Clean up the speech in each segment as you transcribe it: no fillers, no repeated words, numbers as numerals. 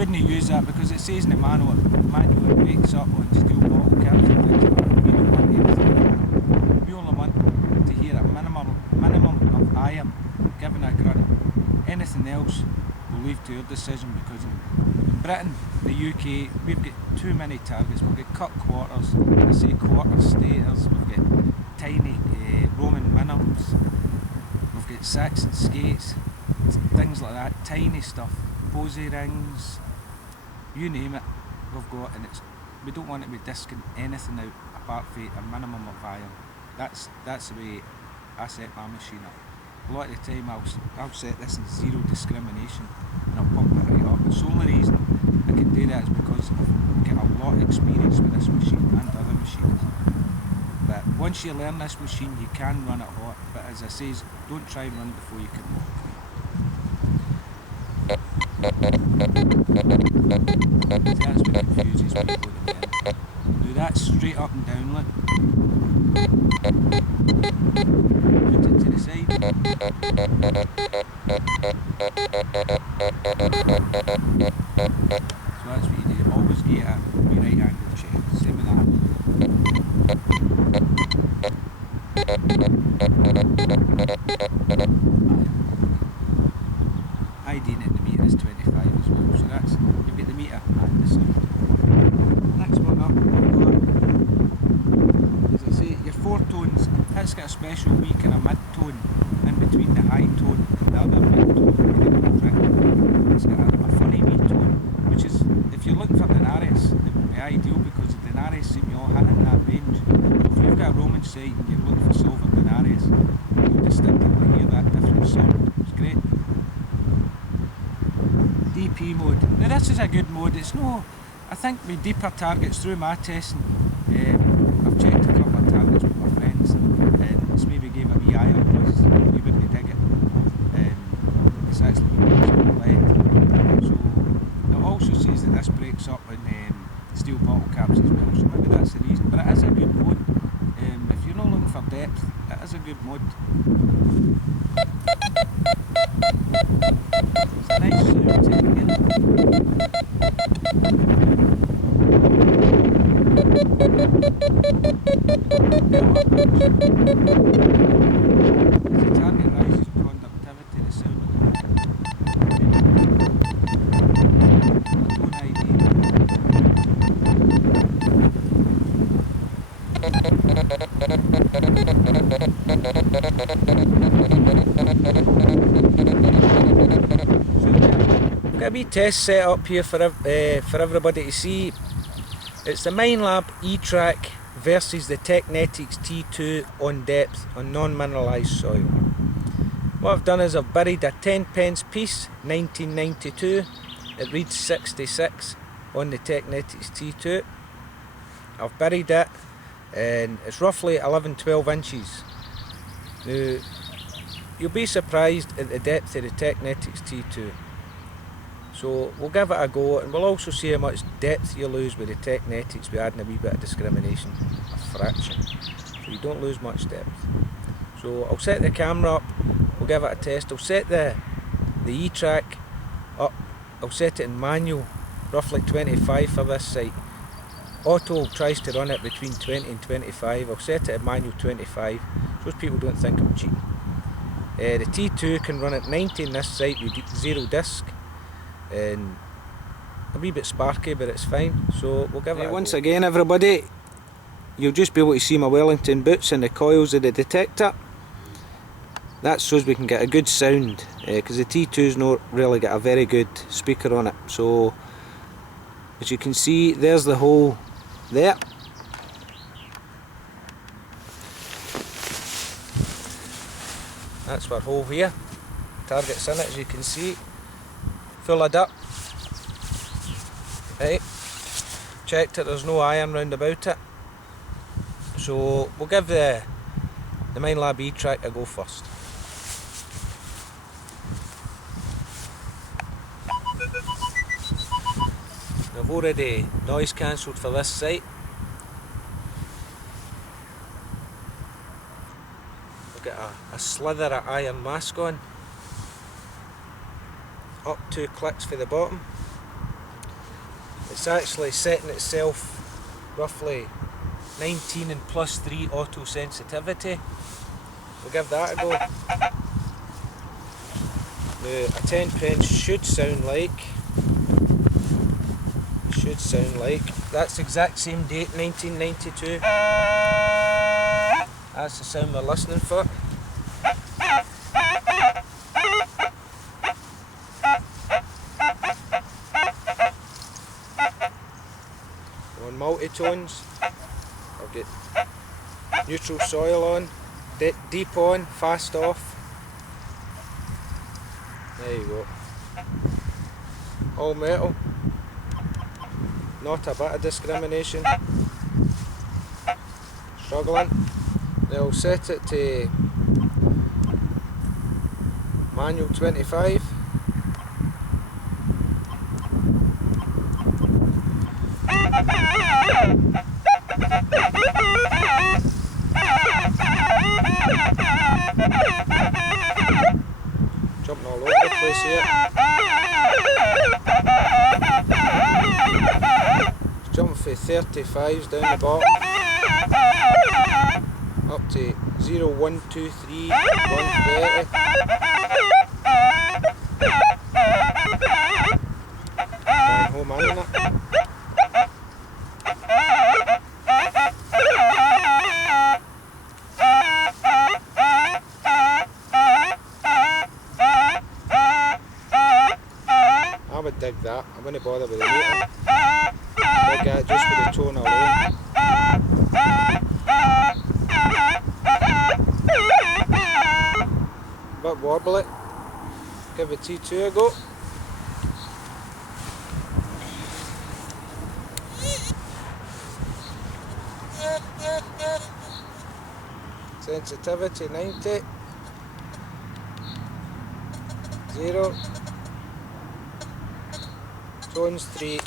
wouldn't use that because it says in the manual it breaks up on steel bottle caps and things like that. We don't want anything like that. We only want to hear a minimum of iron giving a grunt. Anything else we'll leave to your decision, because in Britain, the UK, we've got too many targets. We've got cut quarters, I say quarter stators, we've got tiny Roman minimums, we've got Saxon skates, things like that, tiny stuff, posy rings, you name it, we've got, and we don't want to be disking anything out apart from a minimum of iron. That's the way I set my machine up. A lot of the time I'll set this in zero discrimination and I'll pump it right up. It's the only reason I can do that is because I've got a lot of experience with this machine and other machines. But once you learn this machine you can run it hot, but as I say, don't try and run it before you can walk. See, that's what confuses people at the minute. Do that straight up and down, look. Put it to the side. So that's what you do, always get a right angle check, same with that. ID in the meter is 25 as well, so that's, you've got the meter and the sound. Next one up, as I say, your four tones, that's got a special wee kind of mid-tone in between the high tone and the other mid-tone and the gold ring. It's got a funny wee tone, which is, if you're looking for Denaris, it would be ideal because the Denaris seem to all hit in that range. If you've got a Roman site and you're looking for silver Denaris, you'll distinctly hear that different sound. It's great. DP mode. Now this is a good mode. It's no, I think with deeper targets through my testing, I've checked a couple of targets with my friends and it's maybe gave a wee iron plus, you wouldn't dig it. It's actually lead. So it also says that this breaks up in steel bottle caps as well, so maybe that's the reason, but it is a good mode. If you're not looking for depth, it is a good mode. It's a nice sound to hear. As the target rises conductivity, the sound of the tone ID. Got a wee test set up here for everybody to see. It's the Minelab E-Track versus the Teknetics T2 on depth on non-mineralised soil. What I've done is I've buried a 10p piece, 1992. It reads 66 on the Teknetics T2. I've buried it and it's roughly 11-12 inches. Now, you'll be surprised at the depth of the Teknetics T2. So we'll give it a go and we'll also see how much depth you lose with the Teknetics by adding a wee bit of discrimination, a fraction. So you don't lose much depth. So I'll set the camera up, we'll give it a test. I'll set the E-Track up, I'll set it in manual, roughly 25 for this site. Auto tries to run it between 20 and 25, I'll set it at manual 25, so people don't think I'm cheating. The T2 can run at 90 in this site with zero disc. And a wee bit sparky, but it's fine, so we'll give it a go. Once again everybody, you'll just be able to see my Wellington boots and the coils of the detector. That's so we can get a good sound, because the T2's not really got a very good speaker on it. So as you can see, there's the hole there. That's our hole here, target's in it as you can see. Full of up. Right, checked it, there's no iron round about it. So we'll give the Minelab E-Track a go first. I've already noise cancelled for this site. I've got a slither of iron mask on. Up 2 clicks for the bottom. It's actually setting itself roughly 19 and +3 auto sensitivity. We'll give that a go. Now a 10 pence should sound like, that's the exact same date, 1992. That's the sound we're listening for. On multi-tones, I'll get neutral soil on, deep on, fast off. There you go. All metal. Not a bit of discrimination. Struggling. Now I'll set it to manual 25. Jumping all over the place here. Jumping for 35s down the bottom. Up to 0, 1, 2, 3, 130. Going home in it. I would dig that. I wouldn't bother with the meter. Dig that just with the tone alone. Bit wobbly. Give the T2 a go. Sensitivity 90. 0. Tones 3.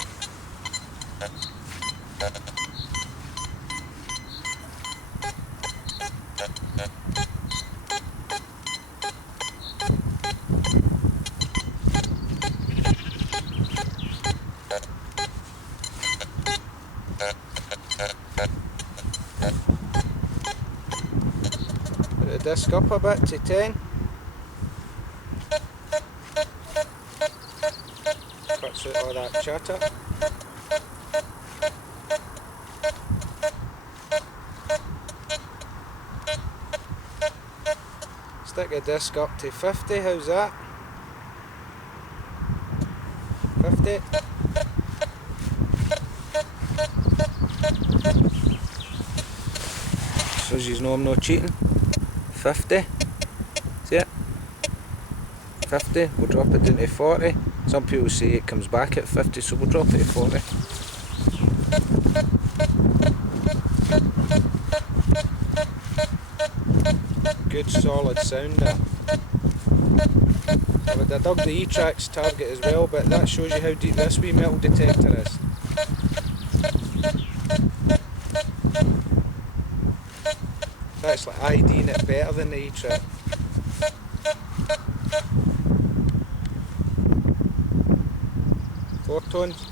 Put the disc up a bit to 10. Cuts out all that chatter. Stick the disc up to 50, how's that? 50. So as you know I'm not cheating. 50. See it? 50, we'll drop it down to 40. Some people say it comes back at 50, so we'll drop it to 40. Good solid sound there. I would have dug the E-Track's target as well, but that shows you how deep this wee metal detector is. It's actually IDing it better than the E-Track. Four tones.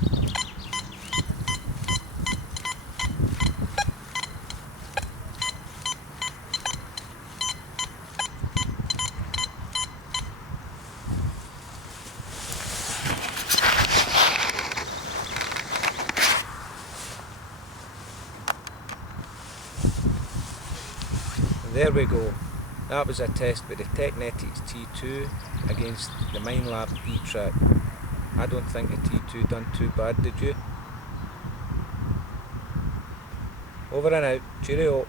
There we go. That was a test with the Teknetics T2 against the Minelab E-Track. I don't think the T2 done too bad, did you? Over and out. Cheerio.